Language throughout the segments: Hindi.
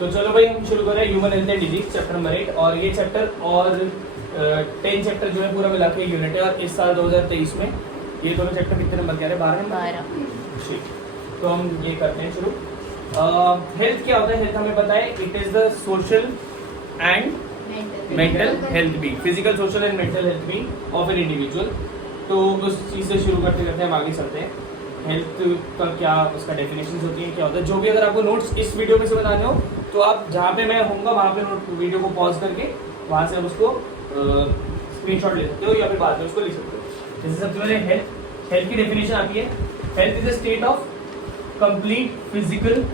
तो चलो भाई हम शुरू करें human health and disease chapter number 8 और ये चैप्टर और 10 चैप्टर जो है पूरा मिला के यूनिट है और इस साल 2023 में ये दोनों चैप्टर कितने नंबर के आ रहे हैं? 12 नंबर। ठीक, तो हम ये करते हैं शुरू। हेल्थ क्या होता है? हेल्थ हमें पता है it is the social and mental health भी, physical social and mental health भी ऑफ एन इंडिविजुअल। तो उस चीज़ से शुरू करते करते हम आगे चलते हैं। हेल्थ का क्या उसका डेफिनेशन होती है, क्या होता है, जो भी अगर आपको नोट्स इस वीडियो में से बनाने हो तो आप जहाँ पे मैं होऊंगा वहाँ पे वीडियो को पॉज करके वहाँ से आप उसको स्क्रीनशॉट ले सकते हो या फिर बाद में उसको लिख सकते हो। जैसे सबसे पहले हेल्थ की डेफिनेशन आती है, health is a state of complete physical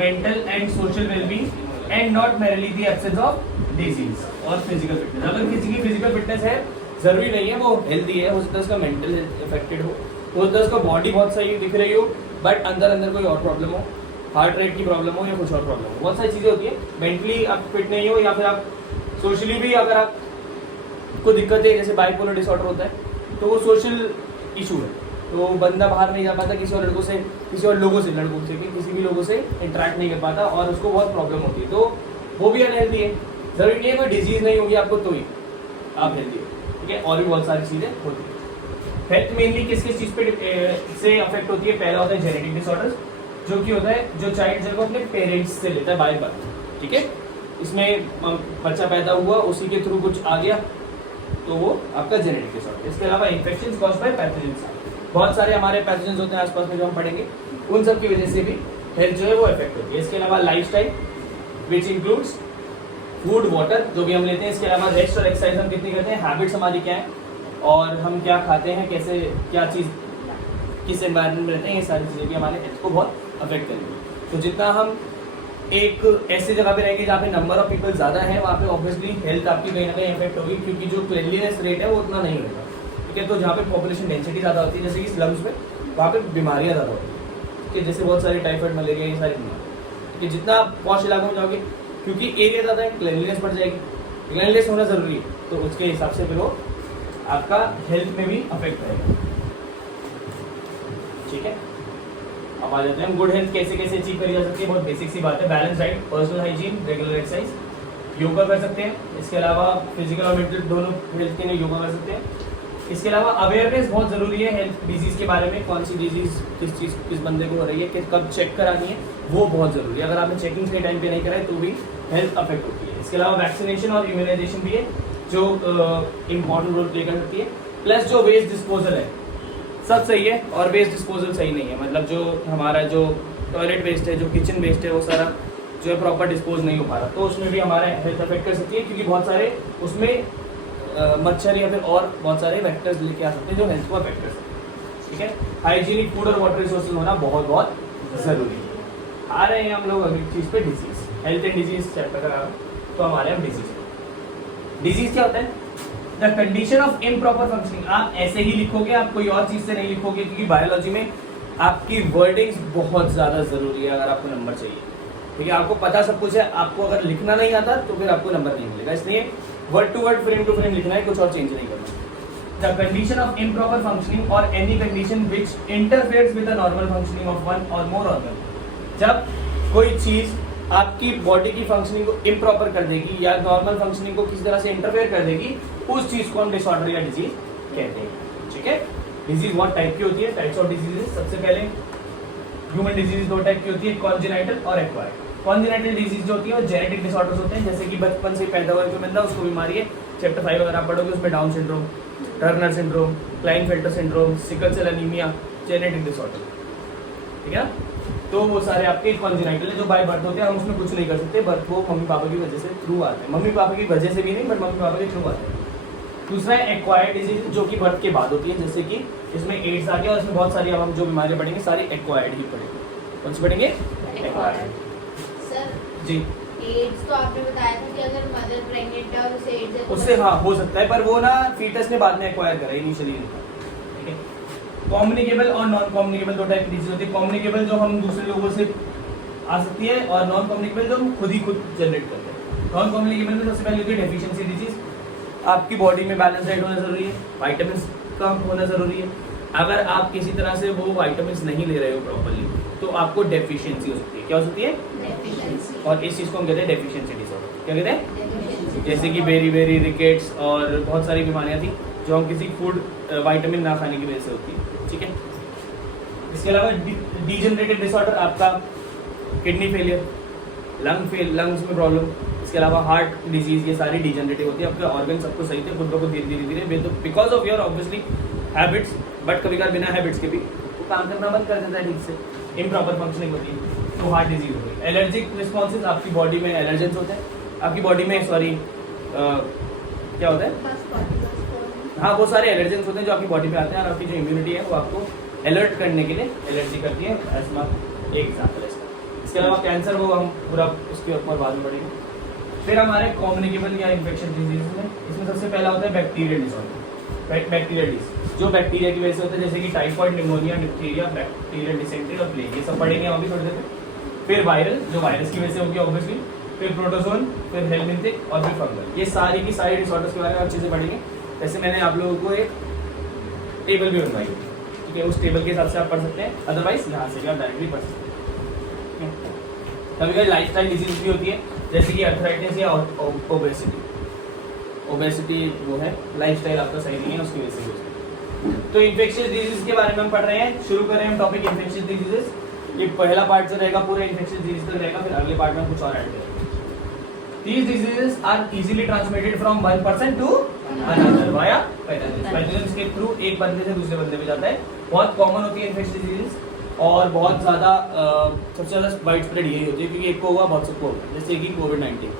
mental and social wellbeing and not merely the absence of disease और फिजिकल फिटनेस। अगर किसी की फिजिकल फिटनेस है, जरूरी नहीं है वो हेल्दी है, हो सकता है उसका मेंटल हेल्थ इफेक्टेड हो सकता है उसका बॉडी बहुत सही दिख रही हो बट अंदर अंदर कोई और प्रॉब्लम हो, हार्ट रेट की प्रॉब्लम हो या कुछ और प्रॉब्लम हो, बहुत सारी चीज़ें होती है। मेंटली आप फिट नहीं हो या फिर आप सोशली भी अगर आपको दिक्कत है, जैसे बाइपोलर डिसऑर्डर होता है तो वो सोशल इशू है, तो बंदा बाहर नहीं जा पाता किसी और लड़कों से, किसी और लोगों से, लड़कों से किसी भी लोगों से इंटरेक्ट नहीं कर पाता और उसको बहुत प्रॉब्लम होती है, तो वो भी अनहेल्दी है। जरूरी नहीं है कोई डिजीज नहीं होगी आपको तो ही आप हेल्दी है, ठीक है, और भी बहुत सारी चीज़ें होती है। हेल्थ मेनली किस किस चीज़ पे से अफेक्ट होती है? पहला होता है जेनेटिक डिसऑर्डर्स, जो कि होता है जो चाइल्ड जो अपने पेरेंट्स से लेता है बाय बर्थ, ठीक है। इसमें बच्चा पैदा हुआ उसी के थ्रू कुछ आ गया तो वो आपका जेनेटिक डिसऑर्डर। इसके अलावा इन्फेक्शंस कॉज्ड बाय पैथोजेंस, बहुत सारे हमारे पैथोजेंस होते हैं आसपास में जो हम पढ़ेंगे, उन सब की वजह से भी हेल्थ जो है वो इफेक्ट होती है। इसके अलावा lifestyle which includes food water जो भी हम लेते हैं, इसके अलावा रेस्ट और एक्सरसाइज हम कितनी करते हैं, हैबिट्स हमारी क्या है और हम क्या खाते हैं, कैसे क्या चीज़ किस एनवायरनमेंट में रहते हैं, ये सारी चीज़ें भी हमारे हेल्थ को बहुत अफेक्ट करेंगी। तो जितना हम एक ऐसी जगह पे रहेंगे जहाँ पे नंबर ऑफ पीपल ज़्यादा है वहाँ पे ऑब्वियसली हेल्थ आपकी कहीं ना कहीं इफेक्ट होगी, क्योंकि जो क्लिनलीनेस रेट है वो उतना नहीं होगा, ठीक है। तो जहाँ पे पॉपुलेशन डेंसिटी ज़्यादा होती है जैसे कि स्लम्स में, वहाँ पे बीमारियाँ ज़्यादा होती हैं, ठीक है, जैसे बहुत सारी टाइफाइड मलेरिया ये सारी बीमारियाँ, ठीक है। जितना आप पॉश इलाकों में जाओगे क्योंकि एरिया ज़्यादा है क्लिनलीनेस बढ़ जाएगी, क्लिनलीनेस होना ज़रूरी है, तो उसके हिसाब से फिर वो आपका हेल्थ में भी अफेक्ट रहेगा, ठीक है। अब आ जाते हैं गुड हेल्थ कैसे कैसे अचीव करी जा सकती है। बहुत बेसिक सी बात है, balance diet, personal hygiene, regular exercise, yoga कर सकते हैं। इसके अलावा फिजिकल और मेंटल दोनों हेल्थ के लिए योगा कर सकते हैं। इसके अलावा अवेयरनेस बहुत ज़रूरी है हेल्थ डिजीज़ के बारे में, कौन सी डिजीज़ किस चीज़ किस बंदे को हो रही है, कब चेक करानी है, वो बहुत ज़रूरी है। अगर आपने चेकिंग के टाइम पे नहीं कराए तो भी हेल्थ अफेक्ट होती है। इसके अलावा वैक्सीनेशन और इम्यूनाइजेशन भी है जो इम्पॉर्टेंट रोल प्ले कर सकती है। प्लस जो वेस्ट डिस्पोजल है सब सही है और वेस्ट डिस्पोजल सही नहीं है, मतलब जो हमारा जो टॉयलेट वेस्ट है, जो किचन वेस्ट है, वो सारा जो है प्रॉपर डिस्पोज नहीं हो पा रहा, तो उसमें भी हमारा हेल्थ अफेक्ट कर सकती है, क्योंकि बहुत सारे उसमें मच्छर या फिर और बहुत सारे वेक्टर्स लेके आ सकते हैं जो हेल्थ को अफेक्ट कर सकते हैं, ठीक है। हाइजीनिक फूड और वाटर रिसोर्सेज होना बहुत बहुत ज़रूरी है। आ रहे हैं हम लोग अगली चीज़ पे, disease, health and disease chapter का, तो हमारे हम डिजीज। डिजीज क्या होता है? The condition of improper functioning. आप ऐसे ही लिखोगे, आप कोई और चीज़ से नहीं लिखोगे, क्योंकि बायोलॉजी में आपकी वर्डिंग्स बहुत ज़्यादा ज़रूरी है अगर आपको नंबर चाहिए, ठीक है। आपको पता सब कुछ है, आपको अगर लिखना नहीं आता तो फिर आपको नंबर नहीं मिलेगा, इसलिए word to word frame to frame लिखना है, कुछ और चेंज नहीं करना। The condition of improper functioning और any condition which interferes with the normal functioning of one और मोर ऑर्गन। जब कोई चीज़ आपकी बॉडी की फंक्शनिंग को इम्प्रॉपर कर देगी या नॉर्मल फंक्शनिंग को किसी तरह से इंटरफेयर कर देगी, उस चीज़ को हम डिसऑर्डर या डिजीज कहते हैं, ठीक है। डिजीज बहुत टाइप की होती है, टाइप्स ऑफ डिजीजेस। सबसे पहले ह्यूमन डिजीज दो टाइप की होती है, कॉन्जेनाइटल और एक्वायर्ड। कॉन्जेनाइटल डिजीज जो होती है वो जेनेटिक डिसऑर्डर्स होते हैं, जैसे कि बचपन से पैदा हुआ जो बंदा उसको बीमारी है, चैप्टर 5 अगर आप पढ़ोगे उसमें Down syndrome, Turner syndrome, Klinefelter syndrome, sickle cell anaemia, genetic disorder, ठीक है। तो वो सारे आपके कॉन्जेनाइटल है जो बाय बर्थ होते हैं, हम उसमें कुछ नहीं कर सकते, बर्थ वो मम्मी पापा की वजह से थ्रू आते हैं, मम्मी पापा की वजह से भी नहीं बट मम्मी पापा के थ्रू आते हैं। दूसरा है एक्वायर्ड डिजीज जो कि बर्थ के बाद होती है, जैसे कि इसमें एड्स आ गया और इसमें बहुत सारी अब हम जो बीमारियां पढ़ेंगे सारी एक्वायर्ड ही पढ़ेंगे। कौन सी पढ़ेंगे? एक्वायर्ड। सर जी, एड्स तो आपने बताया था कि अगर मदर प्रेग्नेंट है और उसे एड्स है तो उससे हाँ हो सकता है, पर वो ना फीटस ने बाद में एक्वायर करा, इनिशियली नहीं, ठीक है। कम्युनिकेबल और नॉन कम्युनिकेबल दो टाइप की डिजीज होती है। कम्युनिकेबल जो हम दूसरे लोगों से आ सकती है और नॉन कम्युनिकेबल जो हम खुद जनरेट करते हैं। नॉन कम्युनिकेबल में सबसे पहले होती है डेफिशिएंसी डिजीज। आपकी बॉडी में बैलेंस डाइट होना जरूरी है, वाइटामिन का होना जरूरी है। अगर आप किसी तरह से वो वाइटामिन नहीं ले रहे हो प्रॉपरली तो आपको डेफिशिएंसी हो सकती है। क्या हो सकती है? Deficiency. और इस चीज को हम कहते हैं डेफिशिएंसी डिसऑर्डर। क्या कहते हैं? Deficiency. जैसे कि बेरी बेरी रिकेट्स और बहुत सारी बीमारियां थी जो हम किसी फूड विटामिन ना खाने की वजह से होती है, ठीक है। इसके अलावा डीजनरेटिव डिसऑर्डर आपका किडनी फेलियर, लंग्स में प्रॉब्लम, इसके अलावा हार्ट डिजीज, ये सारी डीजनरेटिव होती है। आपके ऑर्गन सबको सही थे, खुद ब खुद धीरे धीरे because of your obviously habits, but कभी कभार बिना हैबिट्स के भी वो काम करना बंद कर देता है ठीक से, इम्प्रॉपर फंक्शनिंग होती है, तो हार्ट डिजीज हो गई। एलर्जिक रिस्पॉन्सेज, आपकी बॉडी में एलर्जेंस होते हैं, आपकी बॉडी में क्या होता है, First particle. हाँ वो सारे एलर्जेंस होते हैं जो आपकी बॉडी में आते हैं और आपकी जो इम्यूनिटी है वो आपको अलर्ट करने के लिए एलर्जी करती है। एस्मा एक एग्जाम्पल है इसका। इसके अलावा कैंसर, वो हम पूरा उसके ऊपर बाद में पढ़ेंगे। फिर हमारे कम्युनिकेबल या इन्फेक्शन डिजीज में, इसमें सबसे पहला होता है बैक्टीरियल डिसऑर्डर, बैक्टीरियल डिजीज जो बैक्टीरिया की वजह से होता है, जैसे कि typhoid, pneumonia, diphtheria, bacterial dysentery और प्लेग, ये सब पढ़ेंगे हम अभी थोड़ी देर में। फिर वायरल, जो वायरस की वजह से होगी ऑब्वियसली, फिर प्रोटोजोन, फिर हेलमिंथिक और फिर फंगल। ये सारी की सारी डिसऑर्डर्स के बारे में अच्छे से पढ़ेंगे। जैसे मैंने आप लोगों को एक टेबल भी बनवाई, ठीक है, उस टेबल के हिसाब से आप पढ़ सकते हैं, अदरवाइज यहाँ से भी आप डायरेक्टली पढ़ सकते हैं। कभी कभी लाइफस्टाइल डिजीज भी होती है, जैसे कि अर्थराइटिस या ओबेसिटी। ओबेसिटी वो है लाइफस्टाइल आपका सही नहीं है, उसकी वजह से हो सकती है। तो इन्फेक्शियस डिजीज के बारे में हम पढ़ रहे हैं। शुरू करें हम टॉपिक इन्फेक्शियस डिजीजेस। ये पहला पार्ट जो रहेगा पूरा इन्फेक्शियस डिजीज तक रहेगा, फिर अगले पार्ट में कुछ और ऐड करेंगे। These diseases are easily transmitted from one person to another via pathogens. Pathogens के थ्रू एक बंदे से दूसरे बंदे में जाता है। बहुत कॉमन होती है इन्फेक्शियस डिजीज और बहुत ज्यादा सबसे ज्यादा वाइड स्प्रेड यही होती है, क्योंकि एक को हुआ बहुत सबको होगा, जैसे कि कोविड-19।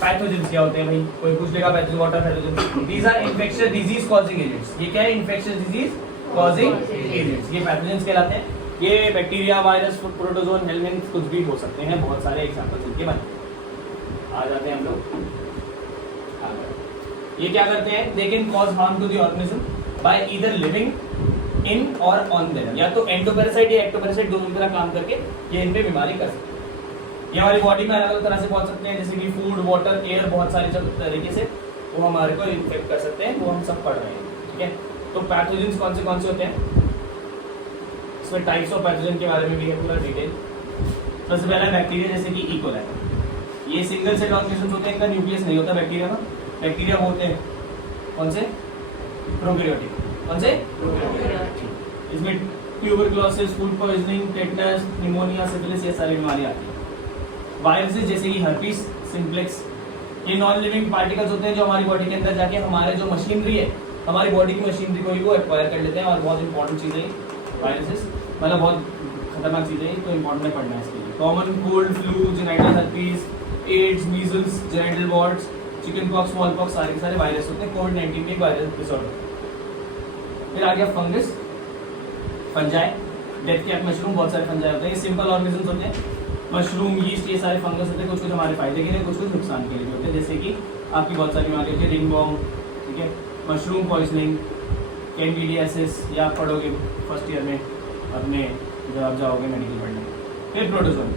पैथोजेंस क्या होते हैं भाई, कोई पूछ लेगा pathogen, what are pathogens? These are infectious disease causing agents. ये क्या है? इन्फेक्शियस डिजीज कॉजिंग एजेंट्स, ये पैथोजेंस कहलाते हैं। ये बैक्टीरिया, वायरस, प्रोटोजोन, हेलमिंथ कुछ भी हो सकते हैं, बहुत सारे एग्जांपल्स इनके बनते हैं। आ जाते हैं हम लोग आगे। ये क्या करते हैं? They can cause harm to the organism by either living in or on them, या तो एंडोपैरासाइट या एक्टोपैरासाइट दोनों की तरह काम करके ये इन पे बीमारी कर सकते हैं। ये हमारी बॉडी में अलग अलग तरह से पहुंच सकते हैं, जैसे कि फूड, वाटर, एयर, बहुत सारे तरीके से वो हमारे को इन्फेक्ट कर सकते हैं, वो हम सब पढ़ रहे हैं, ठीक है। तो पैथोजेंस कौन से होते हैं, इसमें टाइप्स ऑफ पैथोजन के बारे में भी है पूरा डिटेल। सबसे पहला बैक्टीरिया, जैसे कि ई कोलाई। ये सिंगल सेल ऑर्गेनिजम्स होते हैं, इनका न्यूक्लियस नहीं होता बैक्टीरिया में। बैक्टीरिया होते हैं कौन से? प्रोकैरियोटिक। कौन से? इसमें tuberculosis, food poisoning, tetanus, pneumonia, syphilis, ये सारी बीमारियां आती हैं। वायरसेस जैसे कि हर्पीस सिम्प्लेक्स, ये नॉन लिविंग पार्टिकल्स होते हैं जो हमारी बॉडी के अंदर जाके हमारे जो मशीनरी है, हमारी बॉडी की मशीनरी को ही वो एक्वायर कर लेते हैं। और बहुत इंपॉर्टेंट चीज़ है वायरसेस, मतलब बहुत खतरनाक चीज़ है, तो इंपॉर्टेंट है पढ़ना है इसके लिए। Common cold, flu, genital herpes, AIDS, measles, genital warts, chicken pox, small pox, सारे वायरस होते हैं। कोविड-19 भी एक वायरस डिसऑर्डर। फिर आ गया fungus, fungi, death cap mushroom, बहुत सारे फंजाई होते हैं। ये सिंपल ऑर्गेनिजम्स होते हैं, मशरूम, यीस्ट, ये सारे फंगस होते हैं। कुछ हमारे फायदे के लिए, कुछ नुकसान के लिए होते हैं, जैसे कि आपकी बहुत सारी बीमारी होती है, रिंग वॉर्म, ठीक है, मशरूम पॉइजनिंग, कैंडिडियासिस, या आप पढ़ोगे फर्स्ट ईयर में अपने जब आप जाओगे मेडिकल पढ़ने। फिर प्रोटोजोन,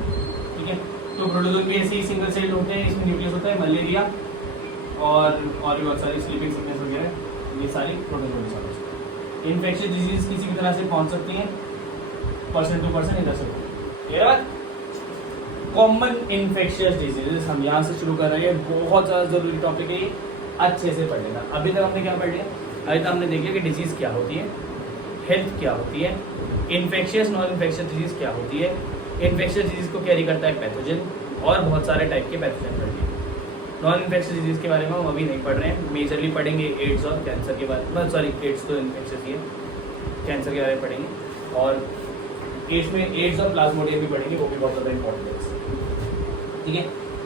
ठीक है, तो प्रोटोजोन भी ऐसे ही सिंगल सेल होते हैं, इसमें न्यूक्लियस होता है। मलेरिया और भी बहुत सारी स्लीपिंग सिकनेस वगैरह, ये सारी प्रोटोजोन डिसऑर्डर्स। इन्फेक्शियस डिजीज किसी भी तरह से पहुंच सकती हैं, पर्सन टू पर्सन, इधर से ये बात। कॉमन इन्फेक्शियस डिजीजेस हम यहाँ से शुरू कर रहे हैं, बहुत ज़्यादा जरूरी टॉपिक है ये, अच्छे से पढ़ लेना। अभी तक हमने क्या पढ़ लिया? अभी तक हमने देख लिया कि डिजीज क्या होती है, हेल्थ क्या होती है, इन्फेक्शियस नॉन इन्फेक्शियस डिजीज क्या होती है, इन्फेक्शियस डिजीज को कैरी करता है पैथोजन, और बहुत सारे टाइप के पैथोजन पढ़ लिए। नॉन इन्फेक्शियस डिजीज के बारे में हम अभी नहीं पढ़ रहे हैं, मेजरली पढ़ेंगे एड्स और कैंसर के बारे में। सॉरी, एड्स तो इन्फेक्शियस ही है, कैंसर के बारे में पढ़ेंगे, और एड्स में एड्स और प्लाज्मोडियम भी पढ़ेंगे, वो भी बहुत ज़्यादा इंपॉर्टेंट है, ठीक है।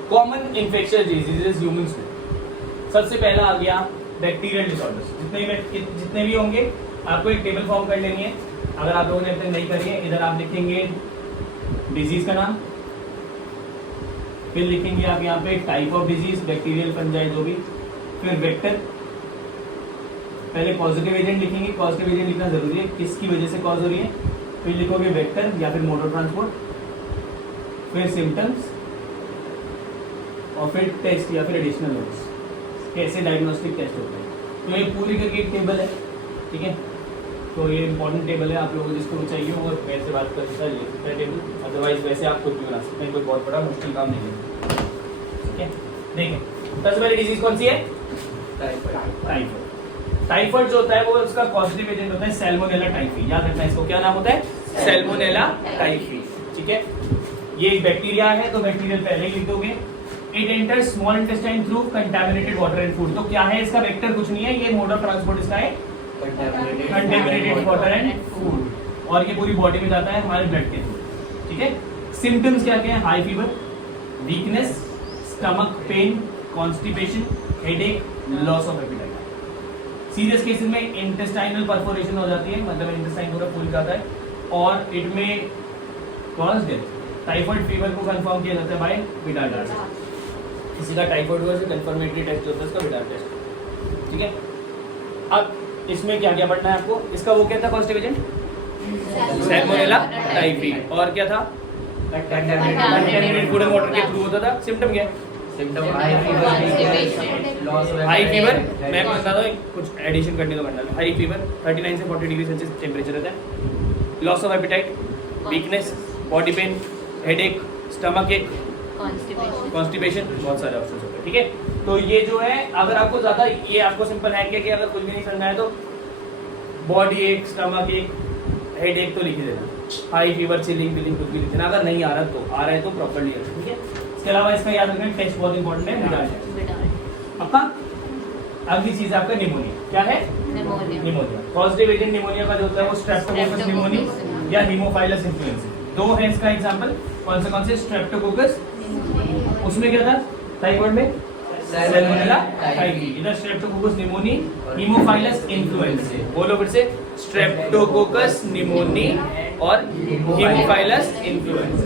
कॉमन इन्फेक्शियस डिजीजेस ह्यूमंस में सबसे पहला आ गया बैक्टीरियल डिसऑर्डर्स। जितने भी होंगे आपको एक टेबल फॉर्म कर लेनी है, अगर आप लोगों ने अब तक नहीं करी है। इधर आप लिखेंगे डिजीज का नाम, फिर लिखेंगे आप यहाँ पे type of disease, bacterial, fungi, जो भी, फिर वेक्टर, पहले पॉजिटिव एजेंट लिखेंगे, पॉजिटिव एजेंट लिखना जरूरी है, किसकी वजह से कॉज हो रही है, फिर लिखोगे वेक्टर या फिर मोड ऑफ ट्रांसपोर्ट, फिर सिम्टम्स, और फिर टेस्ट या फिर एडिशनल नोट्स, कैसे डायग्नोस्टिक टेस्ट होते हैं। तो ये पूरी करके एक टेबल है, ठीक है। तो ये इंपॉर्टेंट टेबल है, आप लोगों को जिसको चाहिए वो मेरे से बात कर सकता है, ले सकता है टेबल, अदरवाइज वैसे आप खुद भी बना सकते हैं, कोई बहुत बड़ा मुश्किल काम नहीं है। ठीक है, देखें सबसे पहले डिजीज कौन सी है? टाइफाइड। टाइफाइड जो होता है वो उसका पॉजिटिव एजेंट होता है सैल्मोनेला टाइफी। याद रखना इसको, क्या नाम होता है? Salmonella typhi. ठीक है, ये एक बैक्टीरिया है, तो बैक्टीरियल पहले ही लिख दोगे। It enters small intestine through contaminated water and food. तो क्या है इसका वेक्टर? कुछ नहीं है, ये मोड ऑफ ट्रांसपोर्ट इसका है कंटामिनेटेड वाटर एंड फूड, और ये पूरी बॉडी में जाता है हमारे ब्लड के थ्रू। ठीक है, सिम्टम्स क्या क्या है? High fever, weakness, stomach pain, constipation, headache, loss of appetite. Serious cases में इंटेस्टाइनल परफोरेशन हो जाती है, मतलब इंटेस्टाइन पूरा फूल जाता है, और इट में कॉज डेथ। टाइफाइड फीवर को कंफर्म किया जाता है बाय विडाल टेस्ट। किसी का टाइफाइड हुआ तो कंफर्मेटरी टेस्ट होता है इसका विडाल टेस्ट। ठीक है, अब इसमें क्या क्या पढ़ना है आपको? इसका वो क्या था पॉजिटिव एजेंट? Salmonella typhi. और क्या था? कंटामिनेटेड फूड एंड वाटर के थ्रू होता था। सिम्टम क्या है? हाई फीवर, मैं बता दूं कुछ एडिशन करने का बनना है। हाई फीवर 39 से 40 डिग्री सेल्सियस टेम्परेचर रहता है। Loss of appetite, weakness, body pain, headache, stomach एक, कॉन्स्टिपेशन, बहुत सारे ऑप्शन होते हैं। ठीक है, तो ये जो है अगर आपको ज्यादा ये आपको सिंपल है कि अगर कुछ भी नहीं समझना है तो बॉडी एक, स्टमक एक, हेडेक तो लिख ही देना। हाई फीवर, चिलिंग कुछ भी लिख देना। अगर नहीं आ रहा तो आ रहा है तो प्रॉपर्ली। ठीक है, इसके अलावा इसका याद रखना टेस्ट बहुत इंपॉर्टेंट है, विडाल टेस्ट। आपका अगली चीज आपका निमोनिया। क्या है? निमोनिया। पॉजिटिव एजेंट निमोनिया का जो होता है वो स्ट्रेप्टोकोकस निमोनी या हीमोफाइलस इन्फ्लुएंजा। दो है इसका एग्जांपल, कौन से? स्ट्रेप्टोकोकस, उसमें क्या था? टाइफाइड में सैल्मोनेला टाइफी, इधर स्ट्रेप्टोकोकस निमोनी, हीमोफाइलस इन्फ्लुएंजा। बोलो फिर से, स्ट्रेप्टोकोकस निमोनी और हीमोफाइलस इन्फ्लुएंजा।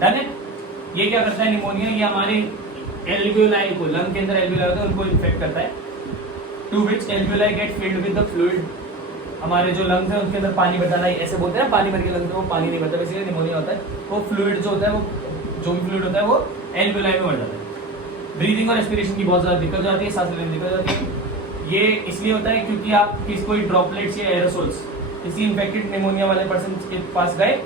डन है? ये क्या करता है निमोनिया? ये हमारे एल्वियोलाई को, लंग के अंदर एल्वियोलाई होता है, उनको इन्फेक्ट करता है। To which alveoli get filled with the fluid. हमारे जो लंग्स है उनके अंदर पानी भर जाना, ऐसे बोलते हैं ना पानी भर के लंग्स में, वो पानी नहीं भरता, बेसिकली निमोनिया होता है। वो फ्लूइड जो होता है, वो जो भी फ्लूइड होता है वो एल्वियोलाई में भर जाता है। ब्रीदिंग और रेस्पिरेशन की बहुत ज्यादा दिक्कत जाती है, सांस लेने में दिक्कत जाती है। ये इसलिए होता है क्योंकि आप कोई ड्रॉपलेट्स या एरोसोल्स किसी इन्फेक्टेड निमोनिया वाले पर्सन के पास गए,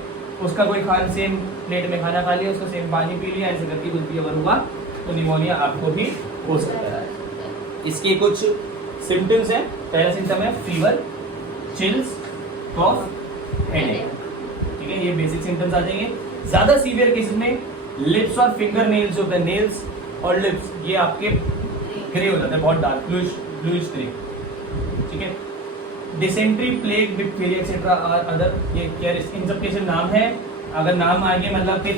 उसका कोई सेम प्लेट में खाना खा लिया, उसका सेम पानी पी लिया, ऐसे करके कुछ भी अगर हुआ तो निमोनिया आपको भी हो सकता है। इसके कुछ सिम्टम्स हैं। पहला सिम्टम है फीवर, चिल्स, कॉफ, हेडेक। ठीक है, ये बेसिक सिम्टम्स आ जाएंगे। ज्यादा सीवियर केसेस में लिप्स और फिंगर नेल्स होते हैं, नेल्स और लिप्स ये आपके ग्रे हो जाते हैं, बहुत डार्क ब्लूइश ग्रे। ठीक है, dysentery, plague, diphtheria etcetera are other. ये क्या, इन सब के नाम है। अगर नाम आएंगे मतलब कि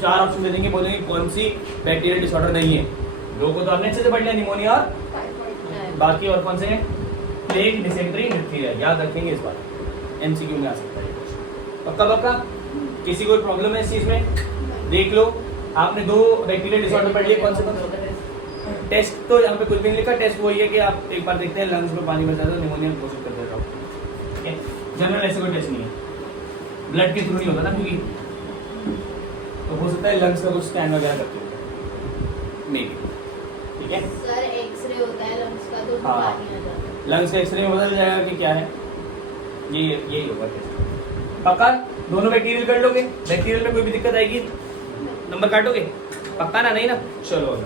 4 ऑप्शन दे देंगे, बोलेंगे कौन सी बैक्टीरियल डिसऑर्डर नहीं है। लोगों को तो आपने अच्छे से पढ़ लिया, निमोनिया और बाकी और कौन से हैं? Plague, dysentery, diphtheria. याद रखेंगे इस बार, एमसीक्यू में आ सकता है। पक्का पक्का? किसी को प्रॉब्लम है इस चीज में? देख लो, आपने 2 बैक्टीरियल डिसऑर्डर पढ़ लिए, कौन से? टेस्ट तो यहाँ पे कुछ भी नहीं लिखा, टेस्ट वही है कि आप एक बार देखते हैं लंग्स में पानी भर जाता है, निमोनिया की कोशिश कर देता हूँ। जनरल ऐसे कोई टेस्ट नहीं है, ब्लड के थ्रू नहीं होता ना, क्योंकि तो हो सकता है लंग्स का कुछ स्कैन वगैरह करते हो मे बी। ठीक है सर, एक्सरे होता है लंग्स का, तो हाँ, पानी आ जाता है। लंग्स का एक्सरे में बदल जाएगा कि क्या है, यही होगा टेस्ट। पक्का? दोनों बैक्टीरियल कर लोगे? बैक्टीरियल में कोई भी दिक्कत आएगी नंबर काटोगे? पक्का ना? नहीं ना? चलो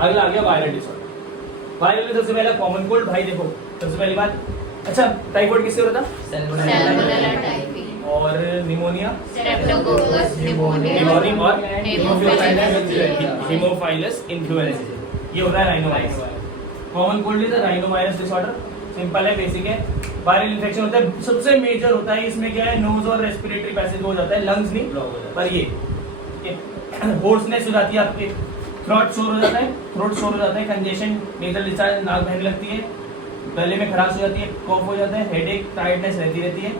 अगला आ गया वायरल डिसऑर्डर। वायरल में सबसे पहला कॉमन कोल्ड। भाई देखो, सबसे पहली बात, अच्छा टाइफाइड किससे होता था? Salmonella typhi. और निमोनिया? स्ट्रेप्टोकोकस निमोनी और हीमोफाइलस हीमोफाइलस इन्फ्लुएंजा। ये होता है rhinovirus. Common cold is rhinovirus disorder. Simple है, बेसिक है। वायरल इन्फेक्शन होता है, सबसे मेजर होता है इसमें क्या है, नोज और रेस्पिरेटरी पैसेज हो जाता है, लंग्स नहीं पर ये होर्सनेस हो जाती है, आपके थ्रोट शोर हो जाता है, कंजेशन, नेजल डिस्चार्ज, नाक बहने लगती है, गले में खराश हो जाती है, कॉफ हो जाता है, हेडेक, टायर्डनेस रहती है।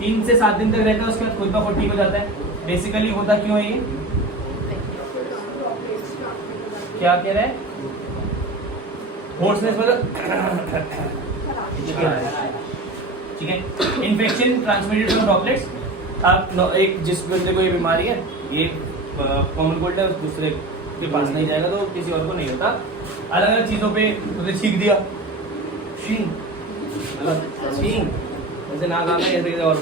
3 से 7 दिन तक रहता है, उसके बाद खुद का खुद ठीक हो जाता है। बेसिकली होता क्यों है ये? क्या कह रहे हैं? होर्सनेस मतलब ठीक है। Infection transmitted from droplets. आप एक जिस बंदे को ये बीमारी है, ये कॉमन कोल्ड है, दूसरे के पास नहीं जाएगा तो किसी और को नहीं होता। अलग अलग चीजों पे उसे छींक दिया, छींक जैसे नाक आ गया ऐसे और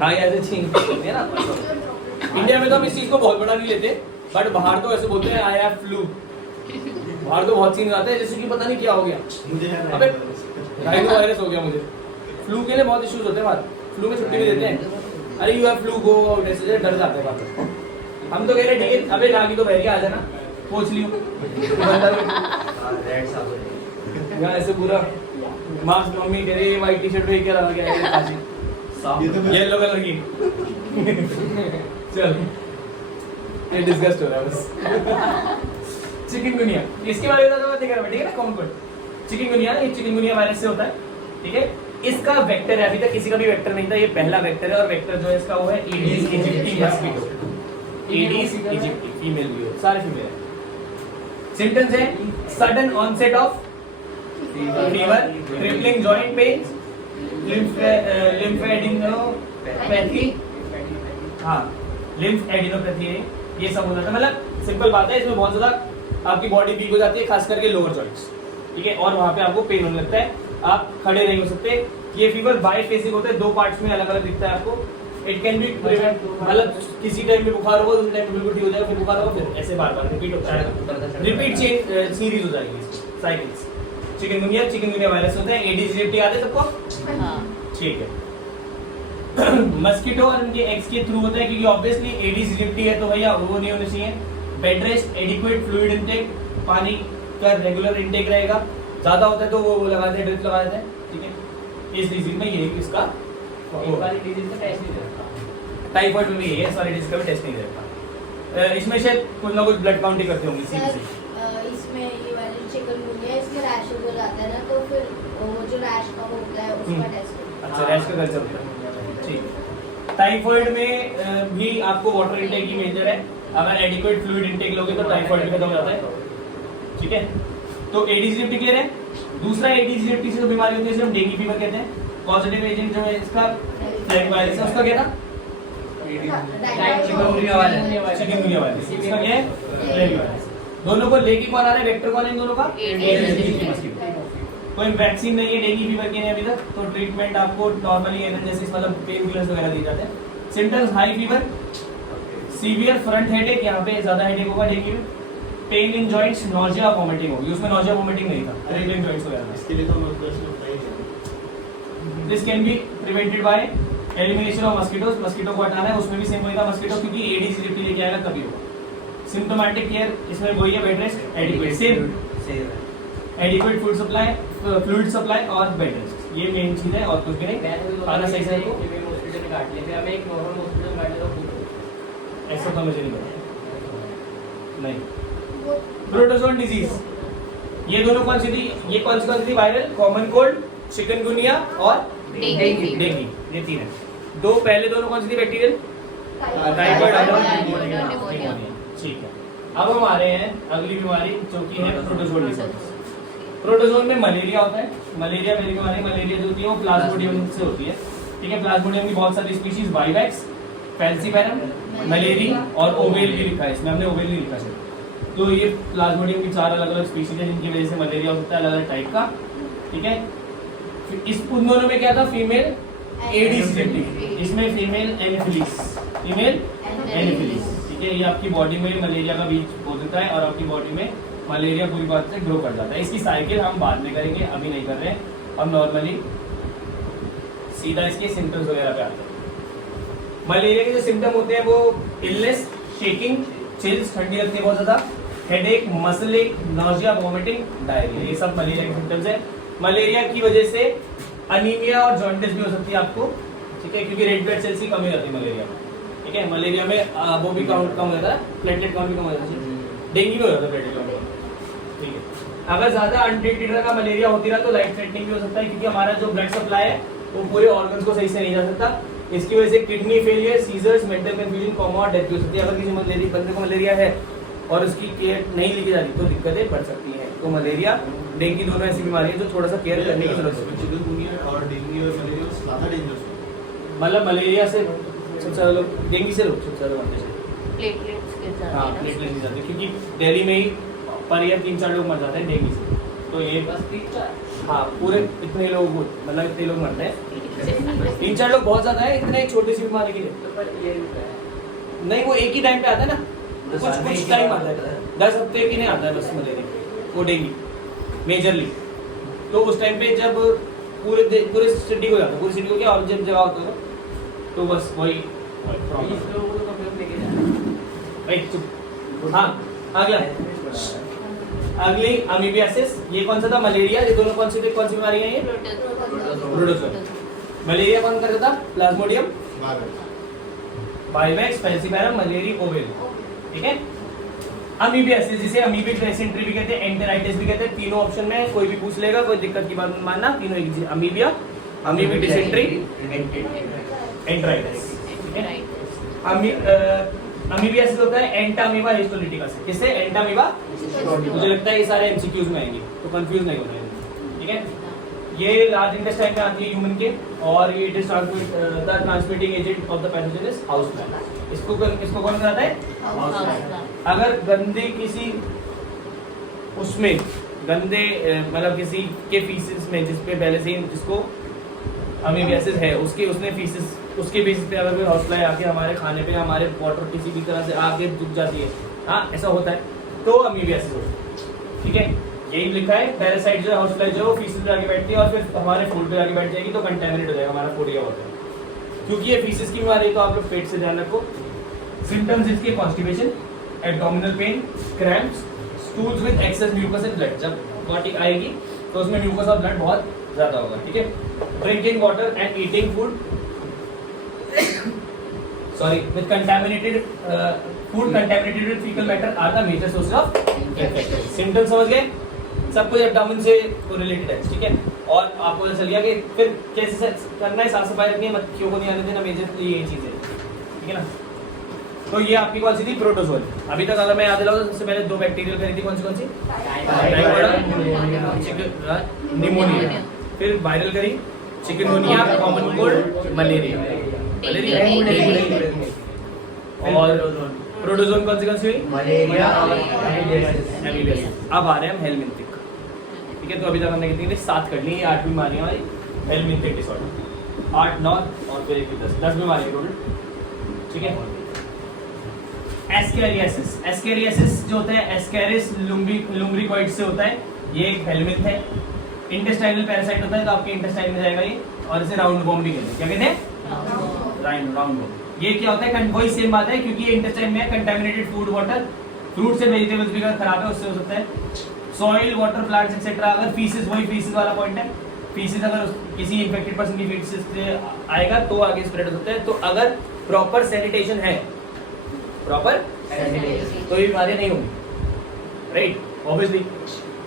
हाँ ऐसे छींक करते हैं ना। इंडिया में तो हम इस चीज को बहुत बड़ा नहीं लेते, बट बाहर तो ऐसे बोलते हैं आई हैव फ्लू। बाहर तो बहुत सीन आते हैं जैसे कि पता नहीं क्या हो गया, अबे राइनो वायरस हो गया मुझे। फ्लू के लिए बहुत इश्यूज होते हैं बाहर, फ्लू में छुट्टी भी देते हैं, अरे you have flu go out, ऐसे डर जाते हैं बाहर। हम तो कह रहे ठीक है, अबे नागी तो बह गया, आ जाना पूछ लियो ऐसे पूरा मास्क। मम्मी कह रही व्हाइट टी शर्ट में क्या लगा गया येलो कलर की चल ये डिस्कस्ट हो रहा है बस। चिकनगुनिया, इसके बारे में तो बात नहीं कर रहा, ठीक है ना। कॉमन कोल्ड चिकनगुनिया, ये चिकनगुनिया वायरस से होता है, ठीक है। इसका वेक्टर है, अभी तक किसी का भी वेक्टर नहीं था, ये पहला वेक्टर है। और वेक्टर जो है इसका वो है Aedes aegypti mosquito. Aedes aegypti female भी है, सारे फीमेल है। सिम्पटम्स है sudden onset of fever, crippling joint pain, lymphadenopathy, हाँ लिम्फेडिनोपैथी है, ये सब हो जाता है। मतलब सिंपल बात है, इसमें बहुत ज्यादा आपकी बॉडी वीक हो जाती है, खास करके लोअर जॉइंट्स, ठीक है। और वहां पे आपको पेन होने लगता है, आप खड़े नहीं हो सकते। ये फीवर बाइफेसिक होता है, दो पार्ट्स में अलग अलग दिखता है आपको। इट कैन बी प्रिवेंट, मतलब किसी टाइम में बुखार होगा, दूसरे टाइम में बिल्कुल ठीक हो जाएगा, फिर बुखार होगा, फिर ऐसे बार बार रिपीट होता है, रिपीट चेन सीरीज हो जाएगी साइकिल्स। चिकनगुनिया वायरस होता है। एडिस इजिप्टी आते सबको, ठीक है। मस्कीटो और उनके एग्स के थ्रू होता है, क्योंकि ऑब्वियसली एडिस इजिप्टी है तो भैया वो नहीं होना चाहिए। Bed rest, adequate fluid intake, पानी का रेगुलर इनटेक रहेगा। ज्यादा होता है तो वो लगाते हैं, ड्रिप लगा देते हैं, ठीक है। इस डिजीज में ये इसका वाली डिजीज का टेस्ट नहीं रहता, टाइफाइड में भी ये है, सारी डिजीज का भी टेस्ट नहीं रहता। इसमें शायद कुछ ना कुछ ब्लड काउंट ही करते होंगे इसी से। इसमें ये वाली चिकनगुनिया, इसमें रैशेस हो जाता है ना, तो फिर वो जो रैश का होता है उसका टेस्ट। अच्छा, रैश का कल्चर होता है, ठीक। टाइफाइड में भी आपको वाटर इनटेक ही मेजर है। अगर एडिक्वेट फ्लूइड इनटेक लोगे तो टाइफाइड भी खत्म हो जाता है, ठीक है। तो एडिस इजिप्टी क्लियर है। दूसरा एडिस इजिप्टी से जो बीमारी होती है इसे हम डेंगू फीवर कहते हैं। पॉजिटिव एजेंट जो है इसका फ्लैग वायरस है, उसका क्या था? Chikungunya virus. इसका क्या है? Flag virus. दोनों को लेके कौन आ रहा है, वेक्टर कौन है इन दोनों का? कोई वैक्सीन नहीं है डेंगू फीवर के लिए अभी तक, तो ट्रीटमेंट आपको नॉर्मली एनालिसिस मतलब पेन किलर्स वगैरह दिए जाते हैं। Symptoms high fever, severe front headache, यहाँ पे ज्यादा हेडेक होगा डेंगू में। Pain in joints, nausea vomiting होगी, उसमें नॉजिया वोमिटिंग नहीं था, रिलेटिव जॉइंट्स वगैरह। इसके लिए तो this can be prevented by elimination of mosquitoes. Mosquito को हटाना है, उसमें भी सेम वही था मस्कीटो, क्योंकि एडिस इजिप्टी लेके आएगा तभी होगा। सिम्प्टोमेटिक केयर इसमें वही है, bed rest, adequate same adequate food supply, fluid supply और बेड रेस्ट, ये मेन चीज है और कुछ भी नहीं। खाना सही से हमें एक नॉर्मल हॉस्पिटल काट ले तो ऐसा तो मुझे नहीं पता नहीं। प्रोटोजोन डिजीज, ये दोनों कौन सी थी? ये कौन सी थी? वायरल, कॉमन कोल्ड, चिकनगुनिया और डेंगू, ये तीन है। दो पहले दोनों कौन सी थी? बैक्टीरियल, टाइफाइड और निमोनिया, ठीक है। अब हम आ रहे हैं अगली बीमारी जो कि है प्रोटोजोन डिजीज। प्रोटोजोन में मलेरिया होता है। मलेरिया मेरी बीमारी, मलेरिया जो होती है वो प्लाज्मोडियम से होती है, ठीक है। प्लाज्मोडियम की बहुत सारी स्पीशीज, वाइवैक्स, फैल्सीपैरम, मलेरी और ओवेल भी लिखा है इसमें, हमने ओवेल नहीं लिखा है। तो ये प्लाज्मोडियम की 4 अलग अलग स्पीशीज है जिनकी वजह से मलेरिया होता है, अलग अलग टाइप का, ठीक है। इस उन दोनों में क्या था? फीमेल एडिस इजिप्टी, इसमें फीमेल एनोफिलिस, ठीक है। ये आपकी बॉडी में मलेरिया का बीज हो देता है और आपकी बॉडी में मलेरिया पूरी बात से ग्रो कर जाता है। इसकी साइकिल हम बाद में करेंगे, अभी नहीं कर रहे हैं। हम नॉर्मली सीधा इसके सिम्टम्स वगैरह पे आते हैं। मलेरिया के जो सिम्टम होते हैं वो इलनेस, शेकिंग, चिल्स, ठंडी लगती है बहुत ज्यादा, हेडेक, मसल एक, नॉजिया, वोमिटिंग, डायरिया, ये सब मलेरिया के सिम्टम्स है। मलेरिया की वजह से अनीमिया और जॉन्डिस भी हो सकती है आपको, ठीक है, क्योंकि रेड ब्लड सेल्स की कमी रहती है मलेरिया में, ठीक है। मलेरिया में वो भी काउंट कम हो जाता है, प्लेटलेट काउंट भी कम हो जाता है, डेंगू में हो जाता है प्लेटलेट काउंट, ठीक है। अगर ज्यादा अनट्रीटेड का मलेरिया होती रहा तो लाइफ थ्रेटनिंग भी हो सकता है, क्योंकि हमारा जो ब्लड सप्लाई है वो पूरे ऑर्गन्स को सही से नहीं जा सकता। इसकी वजह से kidney failure, seizures, mental confusion, coma और डेथ भी हो सकती है। अगर किसी बंदे को मलेरिया है और उसकी केयर नहीं ली जा रही तो दिक्कतें बढ़ सकती हैं। तो मलेरिया, डेंगू दोनों ऐसी बीमारी है जो थोड़ा सा केयर करने की जरूरत है। चिकनगुनिया और डेंगू और मलेरिया ज्यादा डेंजरस है, मतलब मलेरिया से सबसे ज्यादा लोग, डेंगू से लोग सबसे ज्यादा मरते हैं, प्लेटलेट्स के साथ, हाँ प्लेटलेट्स के साथ, क्योंकि दिल्ली में ही पर ईयर 3-4 लोग मर जाते हैं डेंगू से। तो ये बस हाँ पूरे इतने लोग मतलब इतने लोग मरते हैं, 3-4 लोग बहुत ज्यादा है इतने छोटी सी बीमारी के लिए। नहीं वो एक ही टाइम पे आता है ना, कुछ टाइम आता है, 10 हफ्ते की नहीं आता है बस मलेरिया वो डेंगू मेजरली। तो उस टाइम पे जब पूरे सिटी को जाता है, पूरी सिटी को क्या और जब जगह होता है तो बस वही चुप। हाँ अगला अगली अमीबियासिस, ये कौन सा था? मलेरिया। ये दोनों कौन सी बीमारी है? ये प्रोटोजोआ। मलेरिया कौन करता था? प्लाज्मोडियम बाइवैक्स फैलसीपैरम मलेरिया ओवेल, ठीक है। अमीबियासिस जिसे अमीबिक डिसेंट्री भी कहते हैं, एंटेराइटिस भी कहते हैं, तीनों ऑप्शन में कोई भी पूछ लेगा, कोई दिक्कत की बात मत मानना, तीनों एक चीज, अमीबिया, अमीबिक डिसेंट्री, एंटेराइटिस, ठीक है। अमीबियासिस होता है एंटामीबा हिस्टोलिटिका से। किससे? एंटामीबा। मुझे लगता है ये सारे एमसीक्यूज में आएंगे तो कंफ्यूज नहीं होना है, ठीक है। ये लार्ज इंटेस्टाइन में आती है ह्यूमन के, और ये the transmitting agent of the pathogen is house fly. इसको कौन कराता है? House fly. अगर गंदे किसी उसमें गंदे मतलब किसी के फीसिस में जिसपे पहले से जिसको अमीबियासिस है उसने फीसिस उसके बेसिस पे अगर कोई हाउस फ्लाई आके हमारे खाने पे हमारे वाटर किसी भी तरह से आके डूब जाती है, हाँ ऐसा होता है, तो अमीबियासिस होता है, ठीक है। यही लिखा है पैरासाइट जो है हाउस फ्लाई जो है फीसिस पे आके बैठती है और फिर हमारे फूड पे आके बैठ जाएगी तो कंटेमिनेट हो जाएगा हमारा फूड, या होता है क्योंकि ये फीसिस की बीमारी है। तो आप लोग पेट से ध्यान रखो। सिम्टम्स इसके constipation, abdominal pain, cramps, stools with excess mucus and blood. जब बॉडी आएगी तो उसमें म्यूकस और ब्लड बहुत ज्यादा होगा, ठीक है। Drinking water and eating food with contaminated food contaminated with fecal matter are the major sources of infection। Symptoms समझ गए? सब कुछ एब्डोमेन से रिलेटेड है, ठीक है। और आपको पता चल गया कि फिर कैसे करना है, साफ सफाई रखनी है, मक्खियों को नहीं आने देना, मेजरली ये चीजें, ठीक है ना। तो ये आपकी कौन सी थी? प्रोटोजोआ। अभी तक अगर मैं याद दिलाऊं तो सबसे पहले 2 बैक्टीरियल करी थी, कौन सी? निमोनिया। फिर वायरल करी चिकनगुनिया, कॉमन कोल्ड, मलेरिया। और प्रोटोजोन कौन सी हुई? मलेरिया और एमीबियासिस। अब आ रहे हैं हम हेलमिंथिक, ठीक है। तो अभी तक हमने कितनी 7 कर ली, 8 बीमारियां हमारी हेलमिंथिक डिसऑर्डर, 8, 9 और फिर 10 बीमारियां टोटल, ठीक है। एस्केरियासिस, एस्केरियासिस जो होता है एस्केरिस लुम्ब्रिकॉइड से होता है, ये एक हेलमिंथ है। इंटेस्टाइनल पैरासाइट होता है तो आपके इंटेस्टाइन में जाएगा ये, और इसे राउंड बॉम्ब भी कहते हैं। क्या कहते हैं? Round bomb. ये क्या होता है? वही सेम बात है, क्योंकि ये इंटेस्टाइन में contaminated food water, fruits and vegetables भी खराब है उससे हो सकता है, सॉइल वाटर प्लांट्स एक्सेट्रा। अगर फीसिस, वही फीसिस वाला पॉइंट है, फीसिस अगर किसी इन्फेक्टेड पर्सन की फीसिस से आएगा तो आगे स्प्रेड हो सकता है। तो अगर प्रॉपर सैनिटेशन है, प्रॉपर तो ये बीमारियां नहीं होंगी, राइट। ऑब्वियसली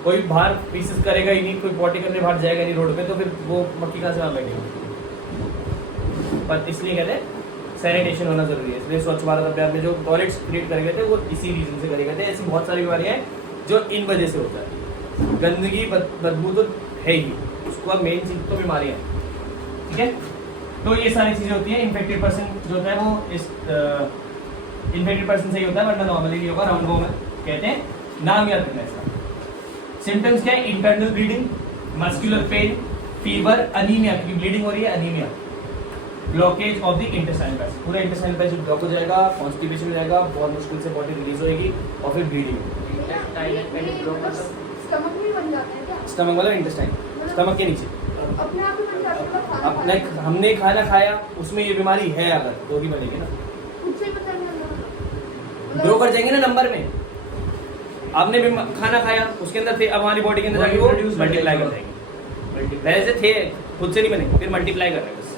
कोई बाहर फीसिस करेगा ही नहीं, कोई पॉटी करने बाहर जाएगा नहीं रोड पे, तो फिर वो मक्खी कहाँ से वहां बैठेगी। पर इसलिए कहते हैं सैनिटेशन होना जरूरी है। इसलिए स्वच्छ भारत अभियान में जो टॉयलेट्स क्रिएट करे गए थे वो इसी रीजन से करे गए थे। ऐसी बहुत सारी बीमारियां हैं जो इन वजह से होता है। गंदगी बदबू तो है ही, उसको अब मेन चीज तो बीमारियां, ठीक है। तो ये सारी चीजें होती हैं। इन्फेक्टेड पर्सन जो होता है वो इस इन्फेक्टेड पर्सन से ही होता है, वरना नॉर्मली नहीं होगा। राउंड बॉम्ब कहते हैं, नाम याद रखना इसका। सिम्टम्स क्या है? Internal bleeding, muscular pain, fever, anaemia, क्योंकि ब्लीडिंग हो रही है, anaemia, blockage of the intestinal passage, पूरा इंटेस्टाइनल पैसेज ब्लॉक हो जाएगा, कॉन्स्टिपेशन हो जाएगा, बहुत मुश्किल से बॉडी रिलीज होएगी, और फिर ब्लीडिंग। स्टमक भी बन जाता है क्या? स्टमक मतलब इंटेस्टाइन, स्टमक के नीचे अपने आप ही बन जाता है? खाना अपने हमने खाना खाया उसमें ये बीमारी है अगर तो ही बनेगी ना, खुद से ही पता नहीं लगा। ग्रो कर जाएंगे ना नंबर में। आपने भी खाना खाया, उसके अंदर थे, अब हमारी बॉडी के अंदर जाके वो मल्टीप्लाई कर जाएंगे। पहले से थे, खुद से नहीं बने, फिर मल्टीप्लाई कर रहे हैं बस।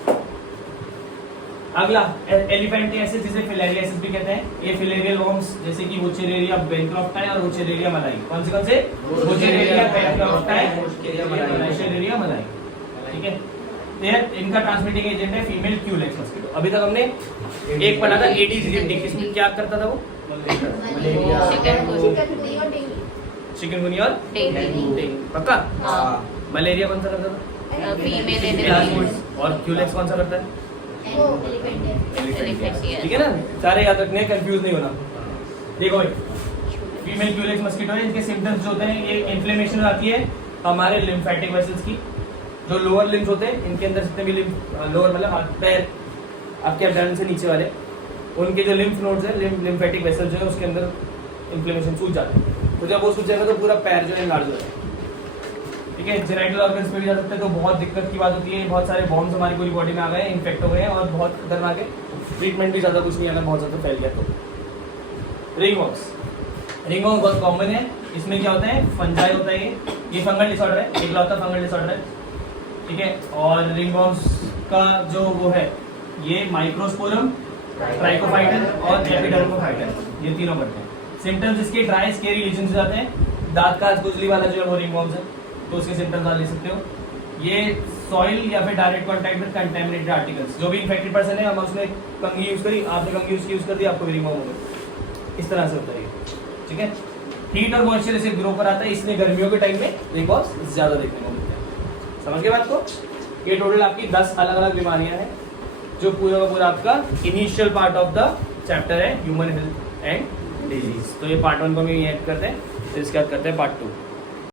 अगला एलिफेंटियासिस, जिसे फिलेरियासिस भी कहते हैं। ये फिलेरियल वर्म्स जैसे कि वुचेरेरिया बेंक्रोफ्टाई और वुचेरेरिया मलाई। कौन से? वुचेरेरिया बेंक्रोफ्टाई, वुचेरेरिया मलाई, ठीक है। इनका ट्रांसमिटिंग एजेंट है फीमेल क्यूलेक्स मस्किटो। अभी तक हमने एक पढ़ा था एडीज एजेंट, इसमें क्या करता था वो? चिकनगुनिया और डेंगू, पक्का। मलेरिया कौन सा करता था? फीमेल। और क्यूलेक्स कौन सा करता है? ठीक है ना, सारे याद रखने, कंफ्यूज नहीं होना। देखो भाई, फीमेल क्यूलेक्स मस्किटो है, इनके सिम्टम्स जो होते हैं, ये इन्फ्लेमेशन आती है, हमारे लिम्फेटिक वेसल्स की, जो लोअर लिम्स होते हैं इनके अंदर जितने भी लोअर मतलब हाथ पैर आपके एब्डोमेन से नीचे वाले, उनके जो लिम्फ नोड्स है, लिम्फेटिक वेसल जो है उसके अंदर इन्फ्लेमेशन सूज जाता है। तो जब वो सूज जाएगा तो पूरा पैर जो है लार्ज हो जाएगा। ठीक है, जेनाइटल ऑर्गन्स पे भी जा सकते हैं, तो बहुत दिक्कत की बात होती है। बहुत सारे बॉम्ब्स हमारी पूरी बॉडी में आ गए हैं, इन्फेक्ट हो गए हैं और बहुत खतरनाक है। ट्रीटमेंट भी ज़्यादा कुछ नहीं, अगर बहुत ज़्यादा फैल गया तो। रिंगवॉर्म्स, रिंगवॉर्म बहुत कॉमन है। इसमें क्या होता है, फंजाई होता है, ये फंगल डिसऑर्डर है, इकलौता फंगल डिसऑर्डर है। ठीक है, और रिंगवॉर्म्स का जो वो है, ये माइक्रोस्पोरम, ट्राइकोफाइटन और एपिडर्मोफाइटन, ये तीनों बनते हैं। सिम्टम्स इसके ड्राई स्केरी लीजन्स हो जाते हैं। दांत का खुजली वाला जो है वो रिंगवॉर्म्स है, तो उसके सिम्टम्स आप ले सकते हो। ये सॉइल या फिर direct contact with contaminated articles, जो भी इन्फेक्टेड पर्सन है, हम उसने कंघी यूज करी, आपने कंघी यूज कर दी, आपको भी रिंगवॉर्म हो गया। इस तरह से होता है ये। ठीक है, हीट और मॉइस्चर इसे ग्रो कराता है, इसलिए गर्मियों के टाइम में रिंगवॉर्म्स ज्यादा देखने को मिलते हैं। समझ गए बात को? ये टोटल आपकी 10 अलग अलग बीमारियां हैं, जो पूरा का पूरा आपका initial part of the chapter है ह्यूमन हेल्थ एंड डिजीज। तो ये पार्ट 1 को हम ऐड करते हैं, फिर इसके बाद करते हैं पार्ट 2।